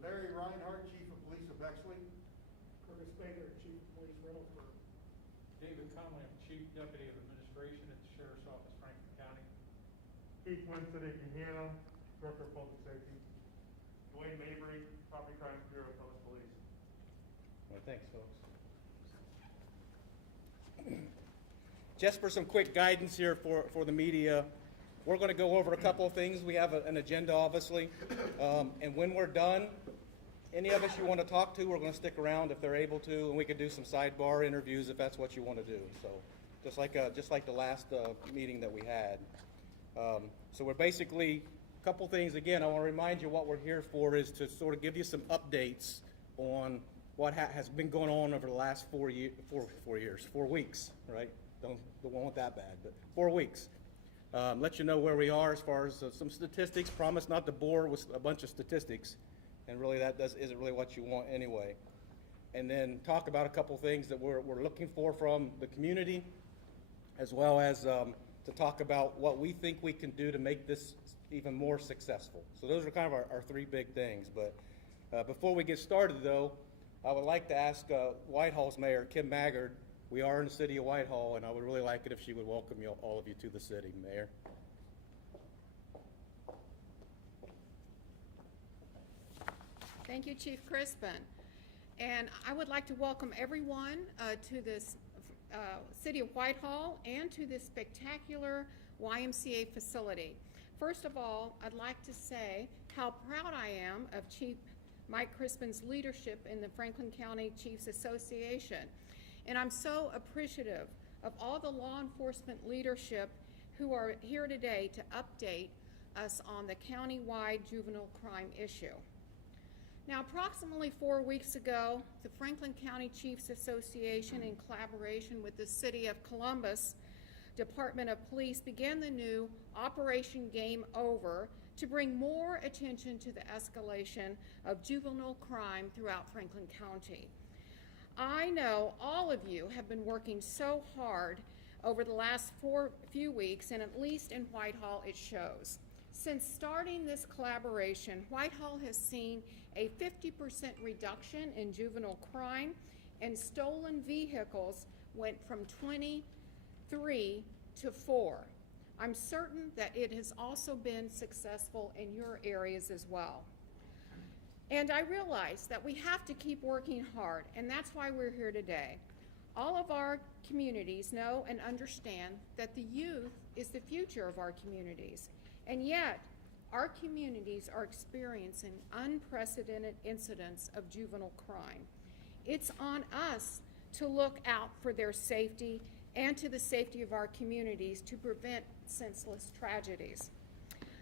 Larry Reinhardt, Chief of Police of Bexley. Curtis Baker, Chief of Police, Reynoldsburg. David Conley, I'm Chief Deputy of Administration at the Sheriff's Office, Franklin County. Keith Winston, Indiana, Director of Public Safety. Dwayne Mabry, Property Crime Bureau, Public Police. Well, thanks, folks. Just for some quick guidance here for the media, we're going to go over a couple of things. We have an agenda, obviously, and when we're done, any of us you want to talk to, we're going to stick around if they're able to, and we can do some sidebar interviews if that's what you want to do. So, just like the last meeting that we had. So we're basically a couple things. Again, I want to remind you what we're here for is to sort of give you some updates on what has been going on over the last 4 weeks, right? Don't want that bad, but 4 weeks. Let you know where we are as far as some statistics. Promise not to bore with a bunch of statistics, and really that isn't really what you want anyway. And then talk about a couple things that we're looking for from the community, as well as to talk about what we think we can do to make this even more successful. So those are kind of our three big things. But before we get started, though, I would like to ask Whitehall's Mayor, Kim Maggard. We are in the city of Whitehall, and I would really like it if she would welcome all of you to the city, Mayor. Thank you, Chief Crispin. And I would like to welcome everyone to this city of Whitehall and to this spectacular YMCA facility. First of all, I'd like to say how proud I am of Chief Mike Crispin's leadership in the Franklin County Chiefs Association. And I'm so appreciative of all the law enforcement leadership who are here today to update us on the county-wide juvenile crime issue. Now, approximately 4 weeks ago, the Franklin County Chiefs Association, in collaboration with the City of Columbus Department of Police, began the new Operation Game Over to bring more attention to the escalation of juvenile crime throughout Franklin County. I know all of you have been working so hard over the last few weeks, and at least in Whitehall it shows. Since starting this collaboration, Whitehall has seen a 50% reduction in juvenile crime, and stolen vehicles went from 23 to 4. I'm certain that it has also been successful in your areas as well. And I realize that we have to keep working hard, and that's why we're here today. All of our communities know and understand that the youth is the future of our communities, and yet our communities are experiencing unprecedented incidents of juvenile crime. It's on us to look out for their safety and to the safety of our communities to prevent senseless tragedies.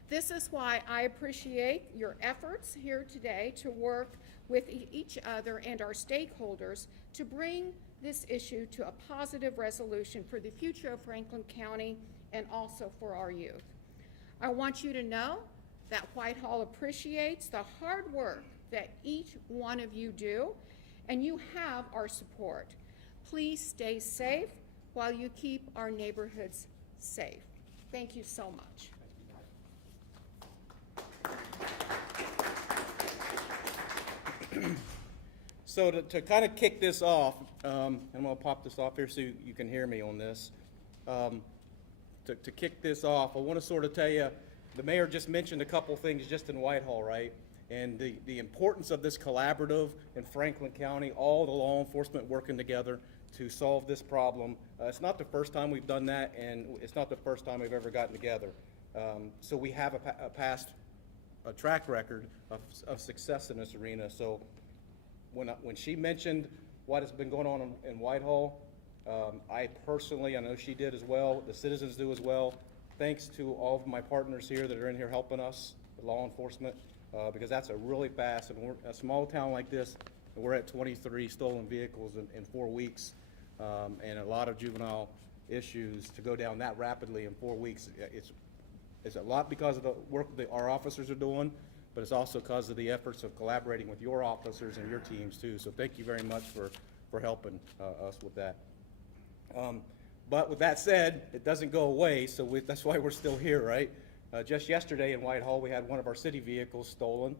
This is why I appreciate your efforts here today to work with each other and our stakeholders to bring this issue to a positive resolution for the future of Franklin County and also for our youth. I want you to know that Whitehall appreciates the hard work that each one of you do, and you have our support. Please stay safe while you keep our neighborhoods safe. Thank you so much. So to kind of kick this off, I'm going to pop this off here so you can hear me on this. To kick this off, I want to sort of tell you, the mayor just mentioned a couple things just in Whitehall, right? And the importance of this collaborative in Franklin County, all the law enforcement working together to solve this problem. It's not the first time we've done that, and it's not the first time we've ever gotten together. So we have a track record of success in this arena. So when she mentioned what has been going on in Whitehall, I personally, I know she did as well, the citizens do as well, thanks to all of my partners here that are in here helping us, the law enforcement, because that's a really fast, and we're a small town like this, and we're at 23 stolen vehicles in 4 weeks, and a lot of juvenile issues. To go down that rapidly in 4 weeks, it's a lot because of the work that our officers are doing, but it's also because of the efforts of collaborating with your officers and your teams too. So thank you very much for helping us with that. But with that said, it doesn't go away, so that's why we're still here, right? Just yesterday in Whitehall, we had one of our city vehicles stolen.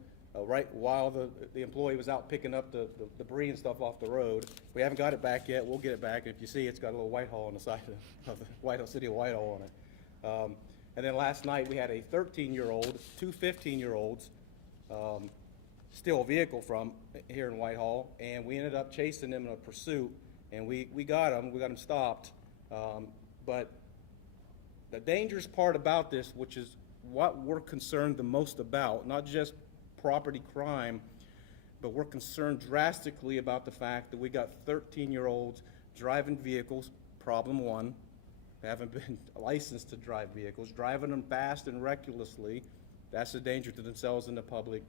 right while the employee was out picking up the debris and stuff off the road. We haven't got it back yet. We'll get it back. If you see, it's got a little Whitehall on the side of the Whitehall, city of Whitehall on it. And then last night, we had a 13-year-old, two 15-year-olds, steal a vehicle from here in Whitehall, and we ended up chasing them in a pursuit, and we got them stopped. But the dangerous part about this, which is what we're concerned the most about, not just property crime, but we're concerned drastically about the fact that we got 13-year-olds driving vehicles, problem one. They haven't been licensed to drive vehicles, driving them fast and recklessly. That's a danger to themselves and the public.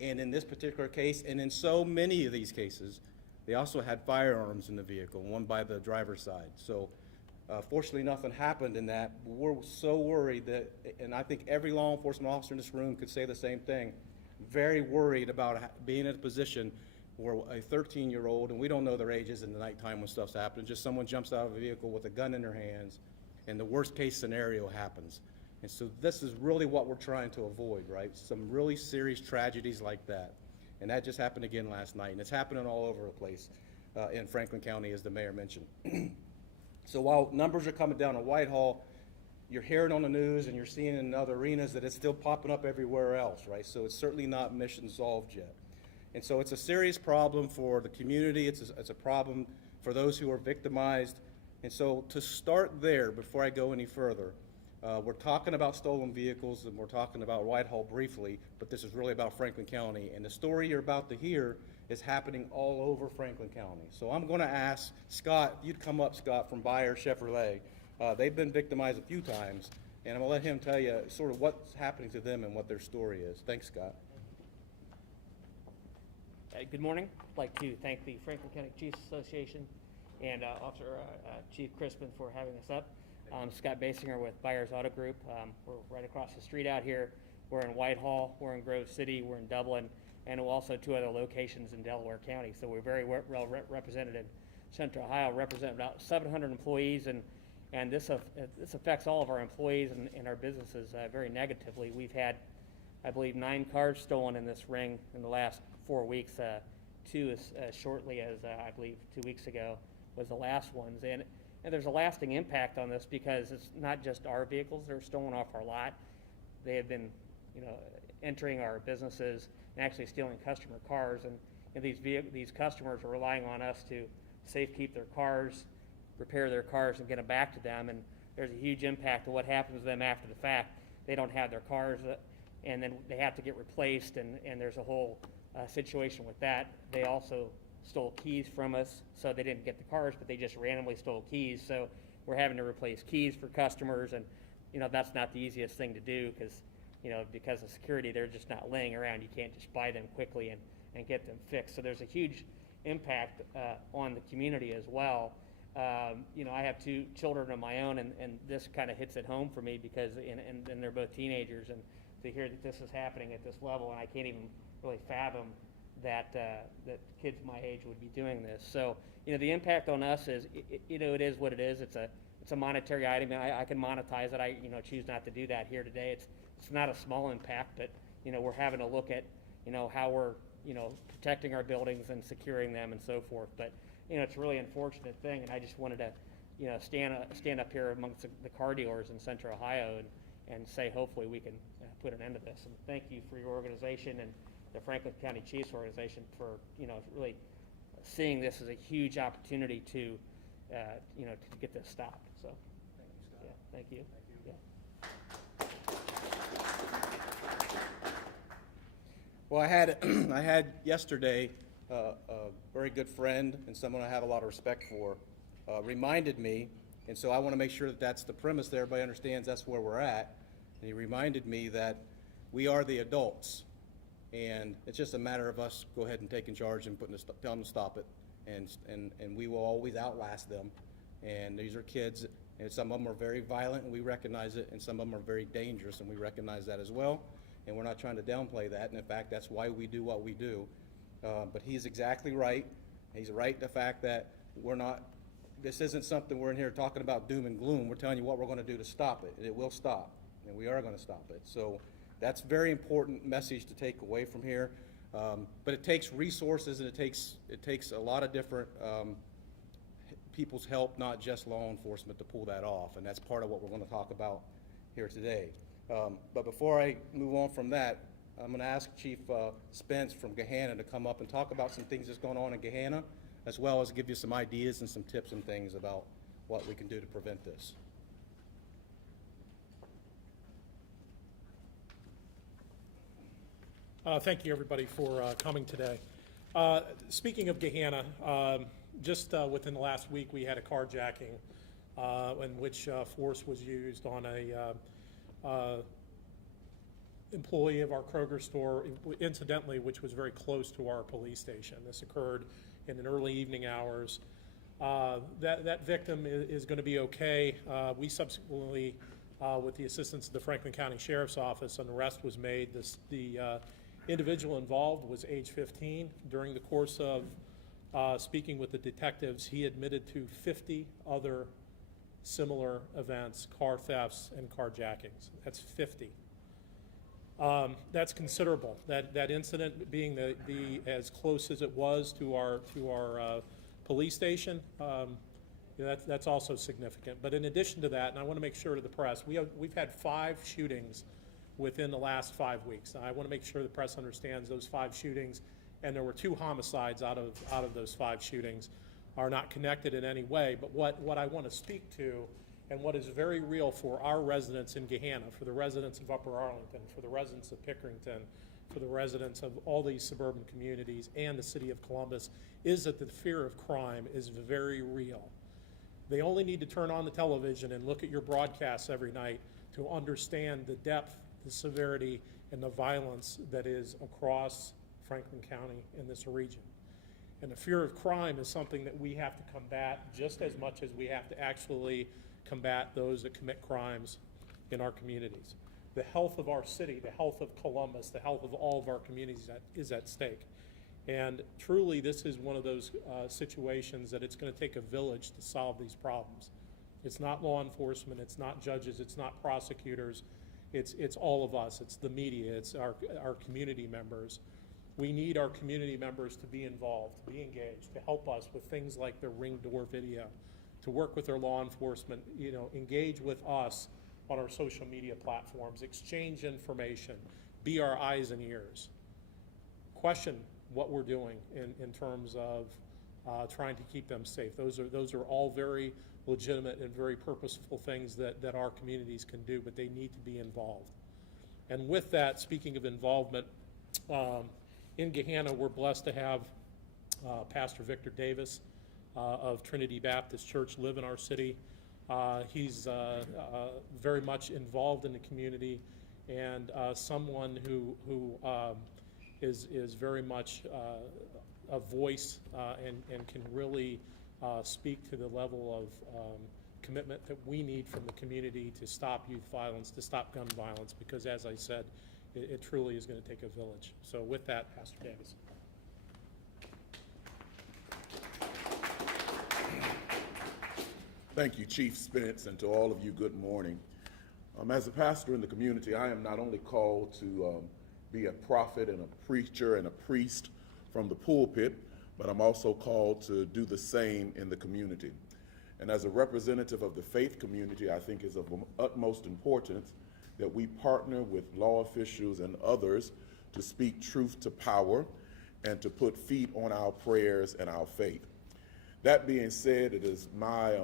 And in this particular case, and in so many of these cases, they also had firearms in the vehicle, one by the driver's side. So fortunately, nothing happened in that. We're so worried that, and I think every law enforcement officer in this room could say the same thing, very worried about being in a position where a 13-year-old, and we don't know their ages in the nighttime when stuff's happening, just someone jumps out of a vehicle with a gun in their hands, and the worst-case scenario happens. And so this is really what we're trying to avoid, right? Some really serious tragedies like that. And that just happened again last night, and it's happening all over the place in Franklin County, as the mayor mentioned. So while numbers are coming down in Whitehall, you're hearing on the news and you're seeing in other arenas that it's still popping up everywhere else, right? So it's certainly not mission solved yet. And so it's a serious problem for the community. It's a problem for those who are victimized. And so to start there, before I go any further, we're talking about stolen vehicles and we're talking about Whitehall briefly, but this is really about Franklin County. And the story you're about to hear is happening all over Franklin County. So I'm going to ask Scott, if you'd come up, Scott, from Bayer Chevrolet. They've been victimized a few times, and I'm going to let him tell you sort of what's happening to them and what their story is. Thanks, Scott. Good morning. I'd like to thank the Franklin County Chiefs Association and Officer Chief Crispin for having us up. I'm Scott Basinger with Byers Auto Group. We're right across the street out here. We're in Whitehall, we're in Grove City, we're in Dublin, and we're also two other locations in Delaware County. So we're very well represented in Central Ohio, represent about 700 employees, and this affects all of our employees and our businesses very negatively. We've had, I believe, 9 cars stolen in this ring in the last 4 weeks. 2 as shortly as I believe 2 weeks ago was the last ones. And there's a lasting impact on this because it's not just our vehicles that are stolen off our lot. They have been, entering our businesses and actually stealing customer cars. And these customers are relying on us to safekeep their cars, repair their cars, and get them back to them. And there's a huge impact of what happens to them after the fact. They don't have their cars, and then they have to get replaced, and there's a whole situation with that. They also stole keys from us, so they didn't get the cars, but they just randomly stole keys. So we're having to replace keys for customers, and that's not the easiest thing to do because of security, they're just not laying around. You can't just buy them quickly and get them fixed. So there's a huge impact on the community as well. I have 2 children of my own, and this kind of hits it home for me because and they're both teenagers, and to hear that this is happening at this level, and I can't even really fathom that kids my age would be doing this. So the impact on us is it is what it is. It's a monetary item. I can monetize it. I choose not to do that here today. It's not a small impact, but we're having to look at how we're protecting our buildings and securing them and so forth. But it's a really unfortunate thing, and I just wanted to stand up here amongst the car dealers in Central Ohio and say hopefully we can put an end to this. And thank you for your organization and the Franklin County Chiefs organization for really seeing this as a huge opportunity to get this stopped. So thank you, Scott. Yeah, thank you. Well, I had yesterday a very good friend and someone I have a lot of respect for reminded me, and so I want to make sure that that's the premise that everybody understands that's where we're at. And he reminded me that we are the adults, and it's just a matter of us go ahead and taking charge and tell them to stop it, and we will always outlast them. And these are kids, and some of them are very violent, and we recognize it, and some of them are very dangerous, and we recognize that as well. And we're not trying to downplay that, and in fact, that's why we do what we do. But he's exactly right. He's right the fact that this isn't something we're in here talking about doom and gloom. We're telling you what we're going to do to stop it, and it will stop, and we are going to stop it. So That's a very important message to take away from here. But it takes resources, and it takes a lot of different people's help, not just law enforcement, to pull that off. And that's part of what we're going to talk about here today. But before I move on from that, I'm going to ask Chief Spence from Gahanna to come up and talk about some things that's going on in Gahanna, as well as give you some ideas and some tips and things about what we can do to prevent this. Thank you, everybody, for coming today. Speaking of Gahanna, just within the last week, we had a carjacking in which force was used on a employee of our Kroger store, incidentally, which was very close to our police station. This occurred in the early evening hours. That victim is going to be okay. We subsequently, with the assistance of the Franklin County Sheriff's Office, an arrest was made. The individual involved was age 15. During the course of speaking with the detectives, he admitted to 50 other similar events, car thefts and carjackings. That's 50. That's considerable. That incident being as close as it was to our police station, that's also significant. But in addition to that, and I want to make sure to the press, we've had 5 shootings within the last 5 weeks. I want to make sure the press understands those 5 shootings, and there were 2 homicides out of those 5 shootings, are not connected in any way. But what I want to speak to, and what is very real for our residents in Gahanna, for the residents of Upper Arlington, for the residents of Pickerington, for the residents of all these suburban communities and the city of Columbus, is that the fear of crime is very real. They only need to turn on the television and look at your broadcasts every night to understand the depth, the severity, and the violence that is across Franklin County in this region. And the fear of crime is something that we have to combat just as much as we have to actually combat those that commit crimes in our communities. The health of our city, the health of Columbus, the health of all of our communities is at stake. And truly, this is one of those situations that it's going to take a village to solve these problems. It's not law enforcement, it's not judges, it's not prosecutors, it's all of us, it's the media, it's our community members. We need our community members to be involved, to be engaged, to help us with things like the Ring Door video, to work with their law enforcement, engage with us on our social media platforms, exchange information, be our eyes and ears. Question what we're doing in terms of trying to keep them safe. Those are all very legitimate and very purposeful things that our communities can do, but they need to be involved. And with that, speaking of involvement, in Gahanna, we're blessed to have Pastor Victor Davis of Trinity Baptist Church live in our city. He's very much involved in the community, and someone who is very much a voice and can really speak to the level of commitment that we need from the community to stop youth violence, to stop gun violence, because as I said, it truly is going to take a village. So with that, Pastor Davis. Thank you, Chief Spence, and to all of you, good morning. As a pastor in the community, I am not only called to be a prophet and a preacher and a priest from the pulpit, but I'm also called to do the same in the community. And as a representative of the faith community, I think it's of utmost importance that we partner with law officials and others to speak truth to power and to put feet on our prayers and our faith. That being said, it is my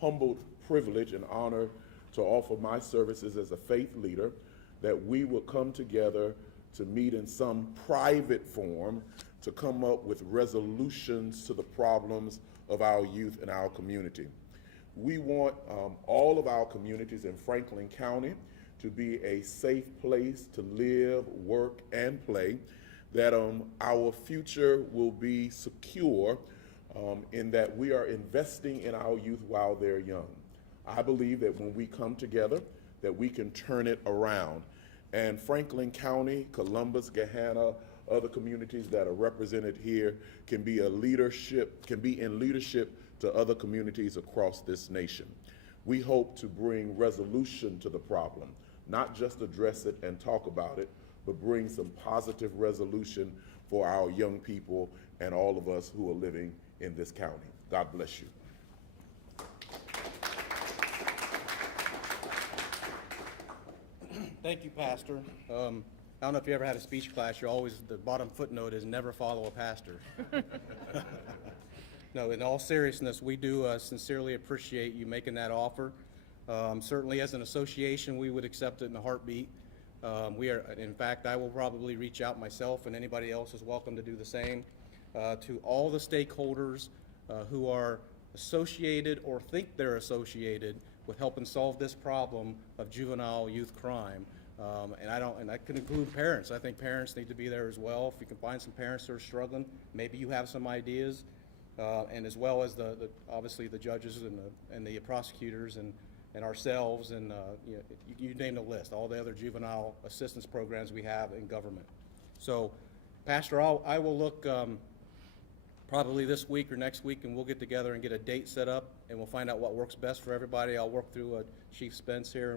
humble privilege and honor to offer my services as a faith leader, that we will come together to meet in some private form to come up with resolutions to the problems of our youth and our community. We want all of our communities in Franklin County to be a safe place to live, work, and play, that our future will be secure in that we are investing in our youth while they're young. I believe that when we come together, that we can turn it around. And Franklin County, Columbus, Gahanna, other communities that are represented here can be in leadership to other communities across this nation. We hope to bring resolution to the problem, not just address it and talk about it, but bring some positive resolution for our young people and all of us who are living in this county. God bless you. Thank you, Pastor. I don't know if you ever had a speech class, you're always, the bottom footnote is never follow a pastor. No, in all seriousness, we do sincerely appreciate you making that offer. Certainly as an association, we would accept it in a heartbeat. In fact, I will probably reach out myself, and anybody else is welcome to do the same, to all the stakeholders who are associated or think they're associated with helping solve this problem of juvenile youth crime. And that could include parents. I think parents need to be there as well. If you can find some parents that are struggling, maybe you have some ideas, and as well as obviously the judges and the prosecutors and ourselves, and you name the list, all the other juvenile assistance programs we have in government. So, Pastor, I will look probably this week or next week, and we'll get together and get a date set up, and we'll find out what works best for everybody. I'll work through Chief Spence here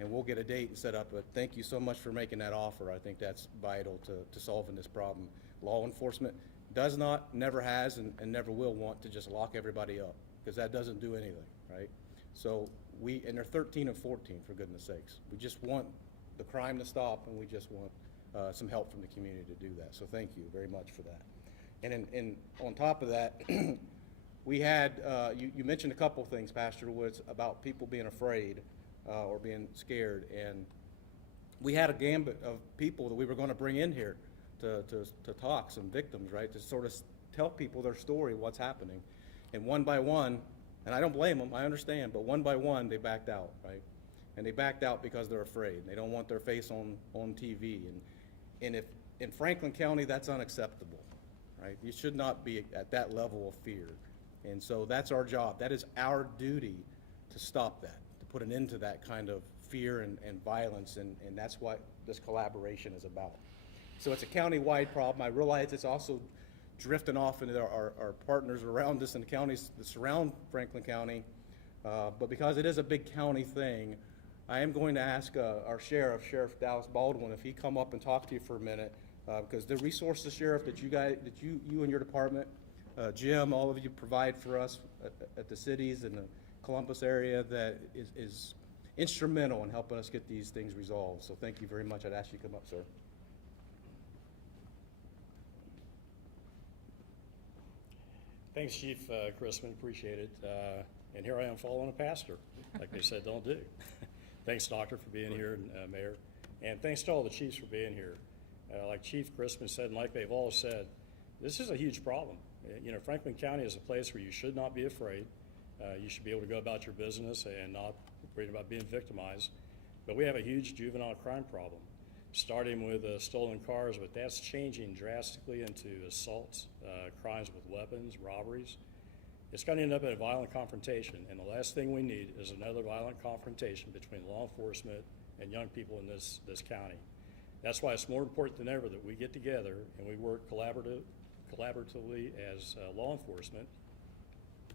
and we'll get a date set up. But thank you so much for making that offer. I think that's vital to solving this problem. Law enforcement does not, never has, and never will want to just lock everybody up, because that doesn't do anything, right? So and they're 13 and 14, for goodness sakes. We just want the crime to stop, and we just want some help from the community to do that. So thank you very much for that. And on top of that, we had, you mentioned a couple things, Pastor Woods, about people being afraid or being scared. And we had a gambit of people that we were going to bring in here to talk, some victims, right, to sort of tell people their story, what's happening. And one by one, and I don't blame them, I understand, but one by one, they backed out, right? And they backed out because they're afraid. They don't want their face on TV. And if in Franklin County, that's unacceptable, right? You should not be at that level of fear. And so that's our job. That is our duty to stop that, to put an end to that kind of fear and violence, and that's what this collaboration is about. So it's a county-wide problem. I realize it's also drifting off into our partners around us in the counties that surround Franklin County, but because it is a big county thing, I am going to ask our sheriff, Sheriff Dallas Baldwin, if he come up and talk to you for a minute, because the resources, Sheriff, that you and your department, Jim, all of you provide for us at the cities in the Columbus area, that is instrumental in helping us get these things resolved. So thank you very much. I'd ask you to come up, sir. Thanks, Chief Chrisman, appreciate it. And here I am following a pastor, like they said don't do. Thanks, Doctor, for being here, and Mayor. And thanks to all the chiefs for being here. Like Chief Chrisman said, and like they've all said, this is a huge problem. You know, Franklin County is a place where you should not be afraid. You should be able to go about your business and not worry about being victimized. But we have a huge juvenile crime problem, starting with stolen cars, but that's changing drastically into assaults, crimes with weapons, robberies. It's going to end up in a violent confrontation, and the last thing we need is another violent confrontation between law enforcement and young people in this county. That's why it's more important than ever that we get together and we work collaboratively as law enforcement,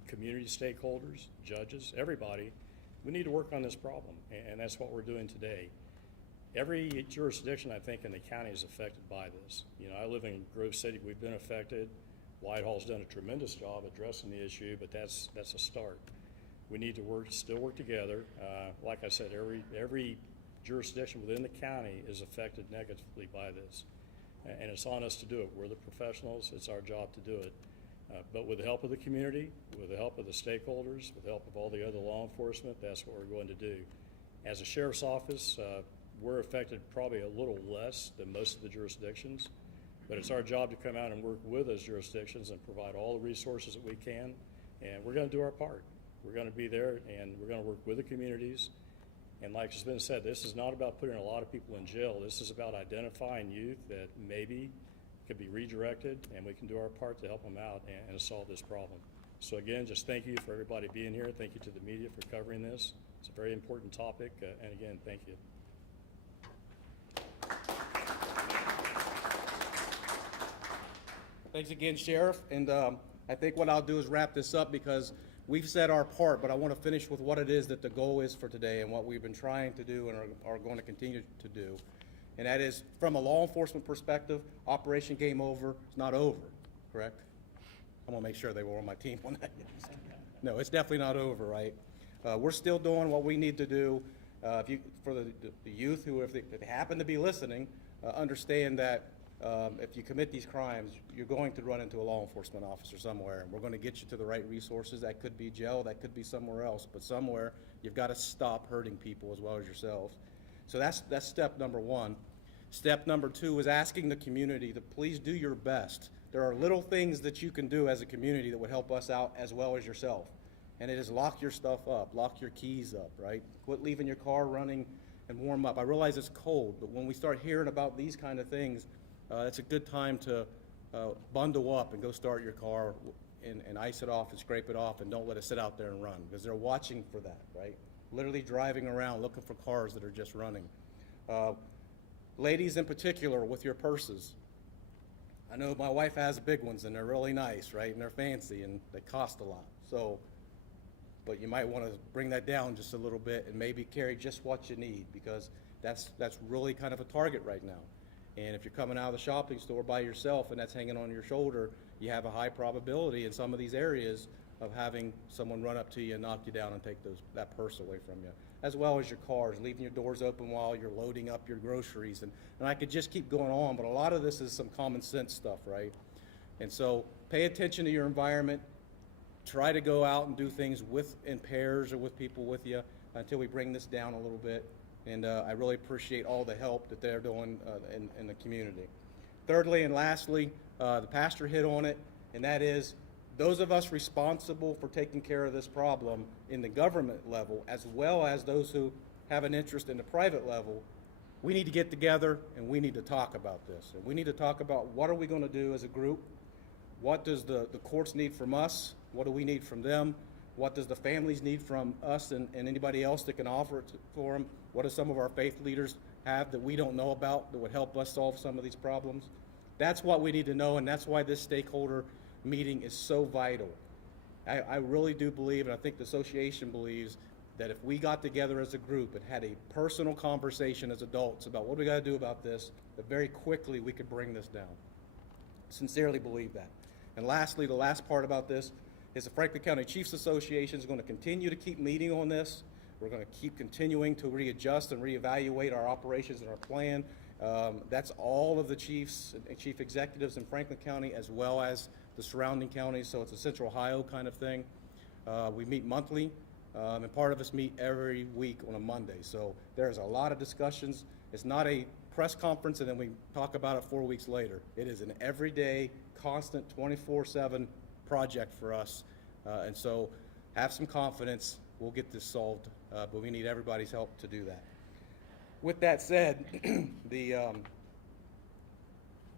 community stakeholders, judges, everybody. We need to work on this problem, and that's what we're doing today. Every jurisdiction, I think, in the county is affected by this. You know, I live in Grove City. We've been affected. Whitehall's done a tremendous job addressing the issue, but that's a start. We need to still work together. Like I said, every jurisdiction within the county is affected negatively by this, and it's on us to do it. We're the professionals. It's our job to do it. But with the help of the community, with the help of the stakeholders, with the help of all the other law enforcement, that's what we're going to do. As a sheriff's office, we're affected probably a little less than most of the jurisdictions, but it's our job to come out and work with those jurisdictions and provide all the resources that we can, and we're going to do our part. We're going to be there, and we're going to work with the communities. And like has been said, this is not about putting a lot of people in jail. This is about identifying youth that maybe could be redirected, and we can do our part to help them out and solve this problem. So again, just thank you for everybody being here. Thank you to the media for covering this. It's a very important topic, and again, thank you. Thanks again, Sheriff. And I think what I'll do is wrap this up, because we've said our part, but I want to finish with what it is that the goal is for today and what we've been trying to do and are going to continue to do. And that is, from a law enforcement perspective, Operation Game Over is not over, correct? I'm gonna make sure they were on my team on that. No, it's definitely not over, right? We're still doing what we need to do. For the youth who, if they happen to be listening, understand that if you commit these crimes, you're going to run into a law enforcement officer somewhere, and we're going to get you to the right resources. That could be jail, that could be somewhere else, but somewhere you've got to stop hurting people as well as yourselves. So that's step number one. Step number two is asking the community to please do your best. There are little things that you can do as a community that would help us out as well as yourself. And it is lock your stuff up, lock your keys up, right? Quit leaving your car running and warm up. I realize it's cold, but when we start hearing about these kind of things, it's a good time to bundle up and go start your car and ice it off and scrape it off, and don't let it sit out there and run, because they're watching for that, right? Literally driving around looking for cars that are just running. Ladies in particular, with your purses. I know my wife has big ones, and they're really nice, right? And they're fancy, and they cost a lot. So, but you might want to bring that down just a little bit and maybe carry just what you need, because that's really kind of a target right now. And if you're coming out of the shopping store by yourself and that's hanging on your shoulder, you have a high probability in some of these areas of having someone run up to you and knock you down and take that purse away from you, as well as your cars, leaving your doors open while you're loading up your groceries. And I could just keep going on, but a lot of this is some common sense stuff, right? And so pay attention to your environment. Try to go out and do things in pairs or with people with you until we bring this down a little bit. And I really appreciate all the help that they're doing in the community. Thirdly and lastly, the pastor hit on it, and that is those of us responsible for taking care of this problem in the government level, as well as those who have an interest in the private level, we need to get together and we need to talk about this. And we need to talk about what are we going to do as a group? What does the courts need from us? What do we need from them? What does the families need from us and anybody else that can offer it for them? What do some of our faith leaders have that we don't know about that would help us solve some of these problems? That's what we need to know, and that's why this stakeholder meeting is so vital. I really do believe, and I think the association believes, that if we got together as a group and had a personal conversation as adults about what we got to do about this, that very quickly we could bring this down. Sincerely believe that. And lastly, the last part about this is the Franklin County Chiefs Association is going to continue to keep meeting on this. We're going to keep continuing to readjust and reevaluate our operations and our plan. That's all of the chiefs and chief executives in Franklin County, as well as the surrounding counties, so it's a Central Ohio kind of thing. We meet monthly, and part of us meet every week on a Monday. So there's a lot of discussions. It's not a press conference and then we talk about it 4 weeks later. It is an everyday, constant, 24/7 project for us. And so have some confidence. We'll get this solved, but we need everybody's help to do that. With that said,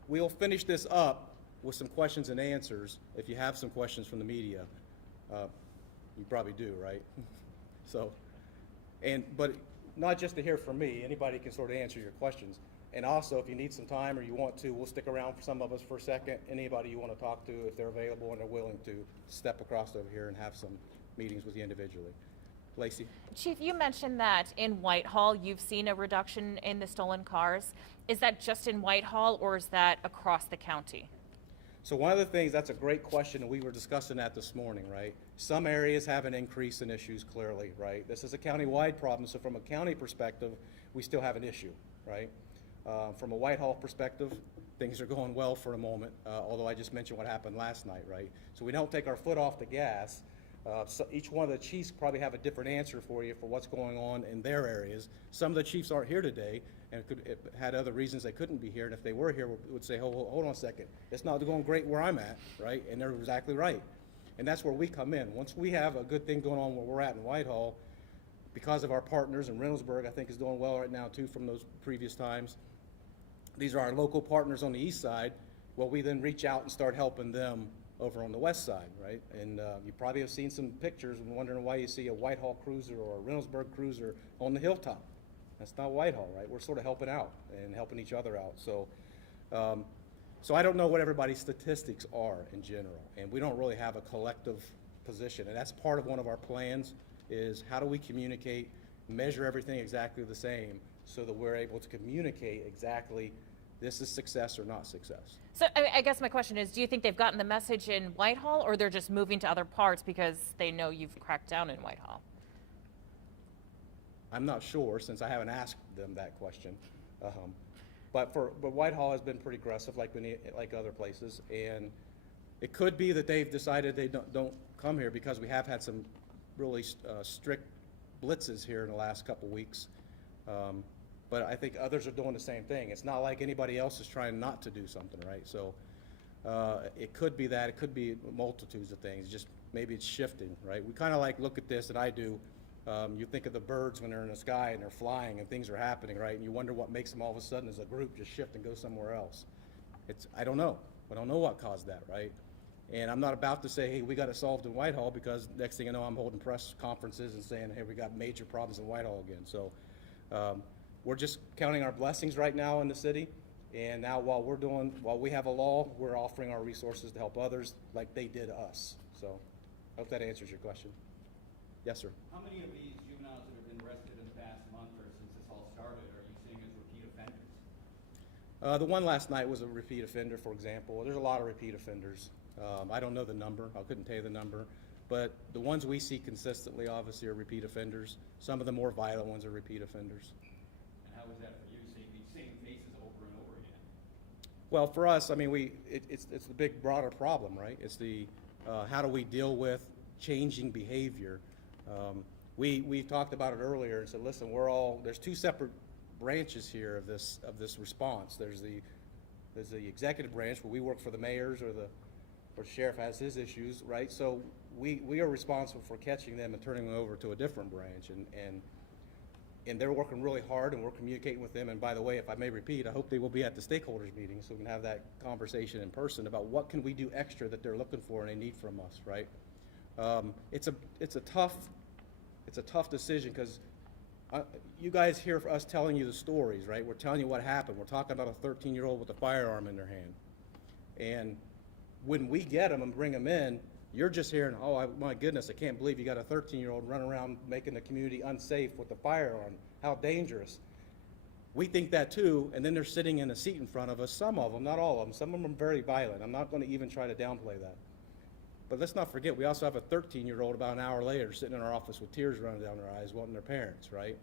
we'll finish this up with some questions and answers. If you have some questions from the media, you probably do, right? So, but not just to hear from me, anybody can sort of answer your questions. And also, if you need some time or you want to, we'll stick around for some of us for a second. Anybody you want to talk to, if they're available and they're willing to step across over here and have some meetings with you individually. Lacey? Chief, you mentioned that in Whitehall you've seen a reduction in the stolen cars. Is that just in Whitehall or is that across the county? So one of the things, that's a great question, and we were discussing that this morning, right? Some areas have an increase in issues, clearly, right? This is a county-wide problem, so from a county perspective, we still have an issue, right? From a Whitehall perspective, things are going well for a moment, although I just mentioned what happened last night, right? So we don't take our foot off the gas. So each one of the chiefs probably have a different answer for you for what's going on in their areas. Some of the chiefs aren't here today and had other reasons they couldn't be here, and if they were here, would say, hold on a second, it's not going great where I'm at, right? And they're exactly right. And that's where we come in. Once we have a good thing going on where we're at in Whitehall, because of our partners, and Reynoldsburg I think is doing well right now too from those previous times. These are our local partners on the east side. Well, we then reach out and start helping them over on the west side, right? And you probably have seen some pictures and wondering why you see a Whitehall cruiser or a Reynoldsburg cruiser on the hilltop. That's not Whitehall, right? We're sort of helping out and helping each other out. So, so I don't know what everybody's statistics are in general, and we don't really have a collective position. And that's part of one of our plans is how do we communicate, measure everything exactly the same so that we're able to communicate exactly this is success or not success. So I guess my question is, do you think they've gotten the message in Whitehall, or they're just moving to other parts because they know you've cracked down in Whitehall? I'm not sure since I haven't asked them that question. But Whitehall has been pretty aggressive like other places. And it could be that they've decided they don't come here because we have had some really strict blitzes here in the last couple weeks. But I think others are doing the same thing. It's not like anybody else is trying not to do something, right? So it could be that. It could be multitudes of things. Just maybe it's shifting, right? We kind of like look at this, and I do. You think of the birds when they're in the sky and they're flying and things are happening, right? And you wonder what makes them all of a sudden as a group just shift and go somewhere else. I don't know. I don't know what caused that, right? And I'm not about to say, hey, we got it solved in Whitehall, because next thing you know, I'm holding press conferences and saying, hey, we got major problems in Whitehall again. So we're just counting our blessings right now in the city. And now while we have a law, we're offering our resources to help others like they did us. So I hope that answers your question. Yes, sir. How many of these juveniles that have been arrested in the past month or since this all started are you seeing as repeat offenders? The one last night was a repeat offender, for example. There's a lot of repeat offenders. I don't know the number. I couldn't tell you the number. But the ones we see consistently, obviously, are repeat offenders. Some of the more violent ones are repeat offenders. And how is that for you, seeing these same faces over and over again? Well, for us, I mean, it's the big, broader problem, right? It's the how do we deal with changing behavior? We talked about it earlier and said, listen, there's two separate branches here of this response. There's the executive branch where we work for the mayors or the sheriff has his issues, right? So we are responsible for catching them and turning them over to a different branch, and they're working really hard, and we're communicating with them. And by the way, if I may repeat, I hope they will be at the stakeholders meeting so we can have that conversation in person about what can we do extra that they're looking for and they need from us, right? It's a tough decision because you guys hear us telling you the stories, right? We're telling you what happened. We're talking about a 13-year-old with a firearm in their hand, and when we get them and bring them in, you're just hearing, oh my goodness, I can't believe you got a 13-year-old running around making the community unsafe with a firearm. How dangerous. We think that too, and then they're sitting in a seat in front of us, some of them, not all of them. Some of them are very violent. I'm not going to even try to downplay that. But let's not forget, we also have a 13-year-old about an hour later sitting in our office with tears running down their eyes wanting their parents, right?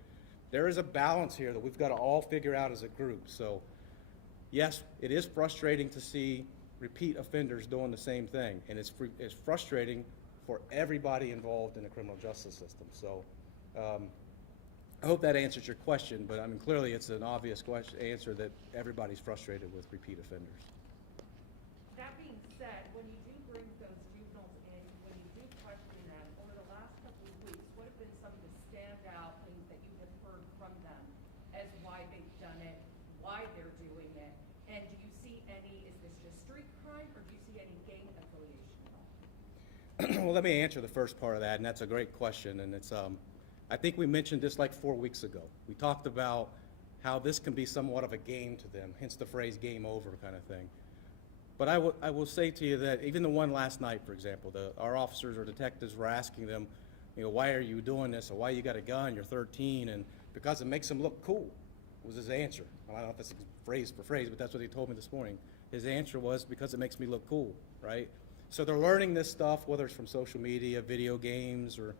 There is a balance here that we've got to all figure out as a group. So yes, it is frustrating to see repeat offenders doing the same thing, and it's frustrating for everybody involved in the criminal justice system. So I hope that answers your question, but I mean, clearly it's an obvious answer that everybody's frustrated with repeat offenders. That being said, when you do bring those juveniles in, when you do question them, over the last couple of weeks, what have been some of the standout things that you have heard from them as why they've done it, why they're doing it, and do you see any, is this just street crime, or do you see any gang affiliation at all? Well, let me answer the first part of that, and that's a great question, and it's, I think we mentioned this like 4 weeks ago. We talked about how this can be somewhat of a game to them, hence the phrase game over kind of thing. But I will say to you that even the one last night, for example, our officers or detectives were asking them, you know, why are you doing this, or why you got a gun, you're 13, and because it makes them look cool, was his answer. Well, I don't know if that's phrase for phrase, but that's what he told me this morning. His answer was, because it makes me look cool, right? So they're learning this stuff, whether it's from social media, video games, or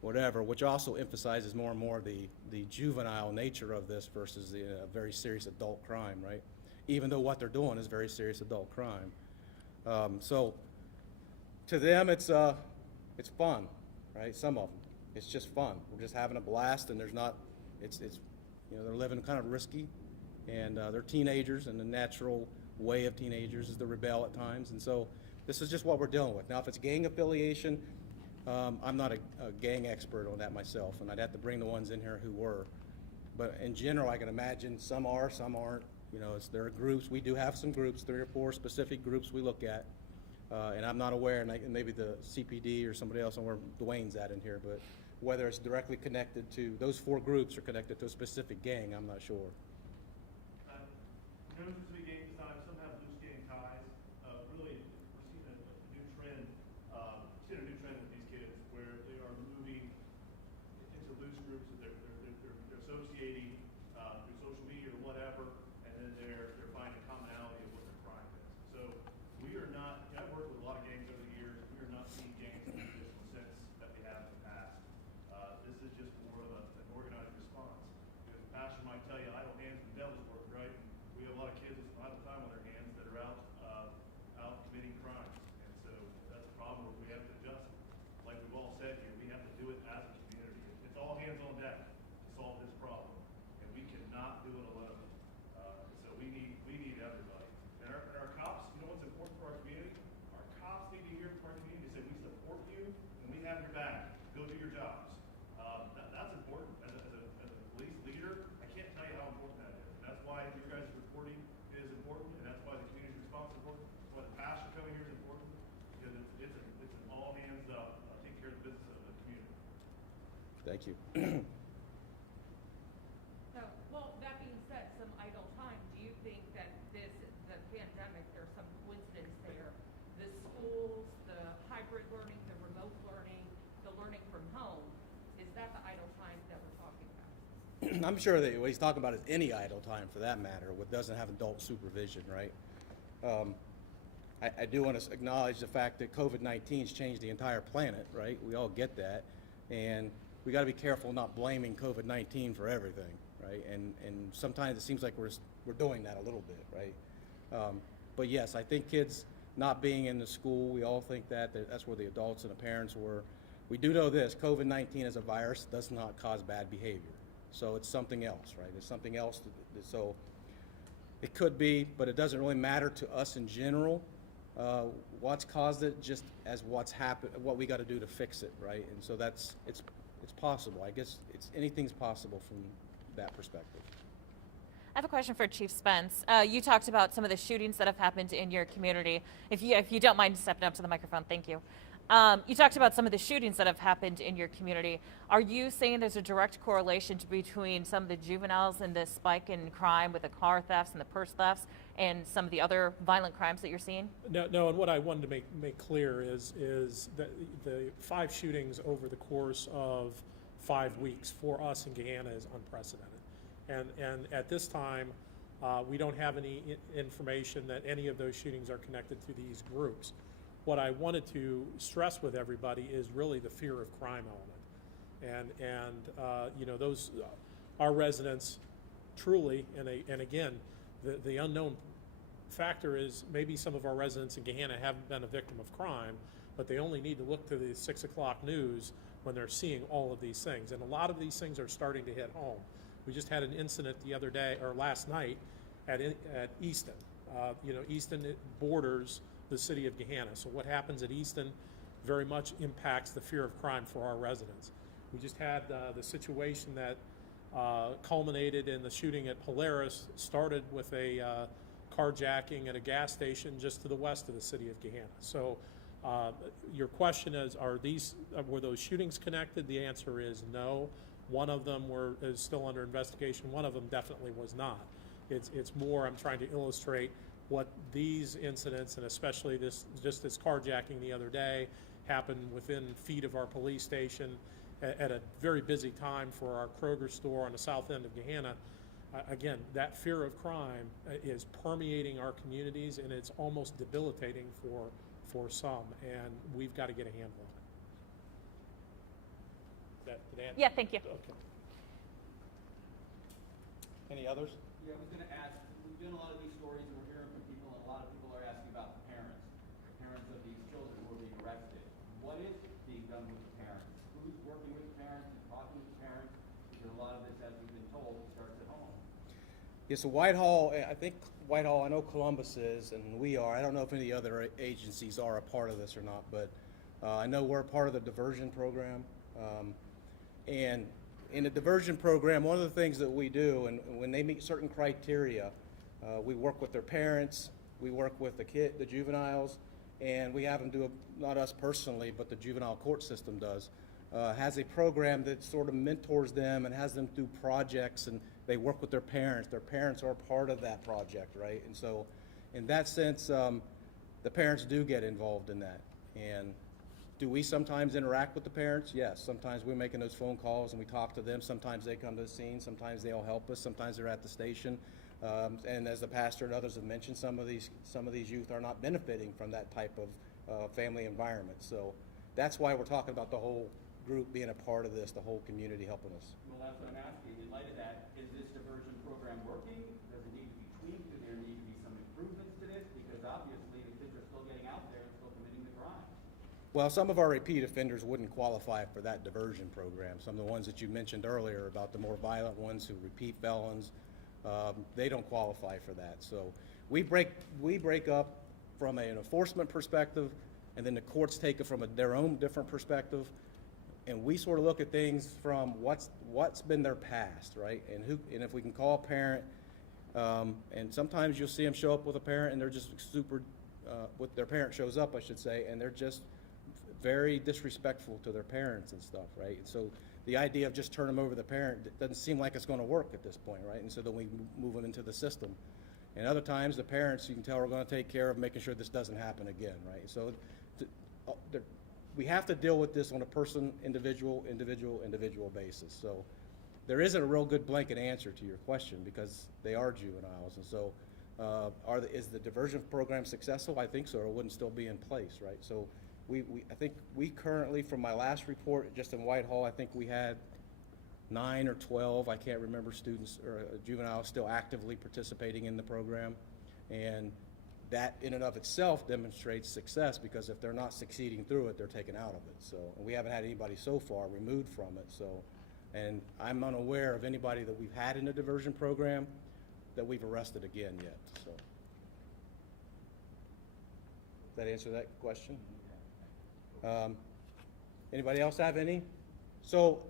whatever, which also emphasizes more and more the juvenile nature of this versus the very serious adult crime, right? Even though what they're doing is very serious adult crime. So to them, it's fun, right? Some of them, it's just fun. We're just having a blast, and there's not, it's you know, they're living kind of risky, and they're teenagers, and the natural way of teenagers is to rebel at times, and so this is just what we're dealing with. Now, if it's gang affiliation, I'm not a gang expert on that myself, and I'd have to bring the ones in here who were. But in general, I can imagine some are, some aren't. You know, there are groups. We do have some groups, 3 or 4 specific groups we look at, and I'm not aware, and maybe the CPD or somebody else, I don't know where Dwayne's at in here, but whether it's directly connected to, those 4 groups are connected to a specific gang, I'm not sure. No specific gang design, some have loose gang ties. Really, we're seeing a new trend. Seeing a new trend with these Thank you. So, well, that being said, some idle time, do you think that the pandemic, there's some coincidence there? The schools, the hybrid learning, the remote learning, the learning from home, is that the idle time that we're talking about? I'm sure that what he's talking about is any idle time for that matter, what doesn't have adult supervision, right? I do want to acknowledge the fact that COVID-19 has changed the entire planet, right? We all get that. And we got to be careful not blaming COVID-19 for everything, right? And sometimes it seems like we're doing that a little bit, right? But yes, I think kids not being in the school, we all think that's where the adults and the parents were. We do know this, COVID-19 as a virus does not cause bad behavior. So it's something else, right? It's something else. So it could be, but it doesn't really matter to us in general. What's caused it, just as what's happened, what we got to do to fix it, right? And so it's possible. I guess anything's possible from that perspective. I have a question for Chief Spence. You talked about some of the shootings that have happened in your community. If you don't mind stepping up to the microphone, thank you. You talked about some of the shootings that have happened in your community. Are you saying there's a direct correlation between some of the juveniles and the spike in crime with the car thefts and the purse thefts and some of the other violent crimes that you're seeing? No, and what I wanted to make clear is that the 5 shootings over the course of 5 weeks for us in Gahanna is unprecedented. And at this time, we don't have any information that any of those shootings are connected to these groups. What I wanted to stress with everybody is really the fear of crime element. And you know, those, our residents truly, and again, the unknown factor is maybe some of our residents in Gahanna haven't been a victim of crime, but they only need to look to the 6 o'clock news when they're seeing all of these things. And a lot of these things are starting to hit home. We just had an incident the other day, or last night, at Easton. You know, Easton borders the city of Gahanna. So what happens at Easton very much impacts the fear of crime for our residents. We just had the situation that culminated in the shooting at Polaris, started with a carjacking at a gas station just to the west of the city of Gahanna. So your question is, were those shootings connected? The answer is no. One of them is still under investigation. One of them definitely was not. It's more, I'm trying to illustrate what these incidents, and especially this carjacking the other day, happened within feet of our police station at a very busy time for our Kroger store on the south end of Gahanna. Again, that fear of crime is permeating our communities, and it's almost debilitating for some, and we've got to get a handle on it. Did that answer? Yeah, thank you. Okay. Any others? Yeah, I was gonna ask, we've done a lot of these stories and we're hearing from people, and a lot of people are asking about the parents of these children who are being arrested. What is being done with the parents? Who's working with the parents and talking with the parents? Because a lot of this, as we've been told, starts at home. Yeah, so Whitehall, I think Whitehall, I know Columbus is, and we are. I don't know if any other agencies are a part of this or not, but I know we're a part of the diversion program. And in the diversion program, one of the things that we do, and when they meet certain criteria, we work with their parents, we work with the juveniles, and we have them do, not us personally, but the juvenile court system does, has a program that sort of mentors them and has them do projects, and they work with their parents. Their parents are part of that project, right? And so in that sense, the parents do get involved in that. And do we sometimes interact with the parents? Yes. Sometimes we're making those phone calls and we talk to them. Sometimes they come to the scene. Sometimes they'll help us. Sometimes they're at the station. And as the pastor and others have mentioned, some of these youth are not benefiting from that type of family environment. So that's why we're talking about the whole group being a part of this, the whole community helping us. Well, that's what I'm asking. In light of that, is this diversion program working? Does it need to be tweaked? Do there need to be some improvements to this? Because obviously the kids are still getting out there and still committing the crime. Well, some of our repeat offenders wouldn't qualify for that diversion program. Some of the ones that you mentioned earlier about the more violent ones who repeat felons, they don't qualify for that. So we break up from an enforcement perspective, and then the courts take it from their own different perspective, and we sort of look at things from what's been their past, right? And if we can call a parent, and sometimes you'll see them show up with a parent, and they're just super. With their parent shows up, I should say, and they're just very disrespectful to their parents and stuff, right? And so the idea of just turn them over to the parent doesn't seem like it's going to work at this point, right? And so then we move them into the system. And other times, the parents, you can tell, are going to take care of making sure this doesn't happen again, right? So we have to deal with this on a individual basis. So there isn't a real good blanket answer to your question because they are juveniles. And so is the diversion program successful? I think so, or it wouldn't still be in place, right? So I think we currently, from my last report, just in Whitehall, I think we had 9 or 12, I can't remember, students or juveniles still actively participating in the program. And that in and of itself demonstrates success because if they're not succeeding through it, they're taken out of it. So we haven't had anybody so far removed from it. So, and I'm unaware of anybody that we've had in the diversion program that we've arrested again yet. So, does that answer that question? Anybody else have any? So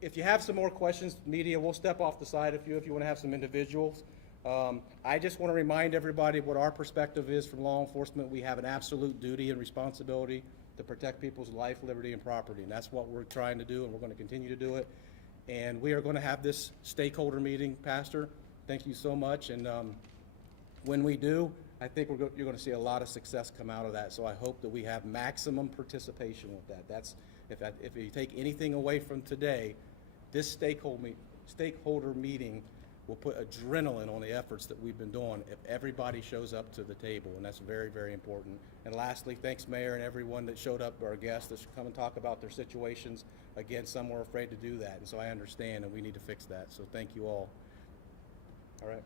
if you have some more questions, media, we'll step off the side if you want to have some individuals. I just want to remind everybody what our perspective is from law enforcement. We have an absolute duty and responsibility to protect people's life, liberty, and property, and that's what we're trying to do, and we're going to continue to do it. And we are going to have this stakeholder meeting, Pastor. Thank you so much. And when we do, I think you're going to see a lot of success come out of that. So I hope that we have maximum participation with that. That's if you take anything away from today, this stakeholder meeting will put adrenaline on the efforts that we've been doing if everybody shows up to the table, and that's very, very important. And lastly, thanks, Mayor, and everyone that showed up, our guests that should come and talk about their situations. Again, some were afraid to do that, and so I understand, and we need to fix that. So thank you all. All right.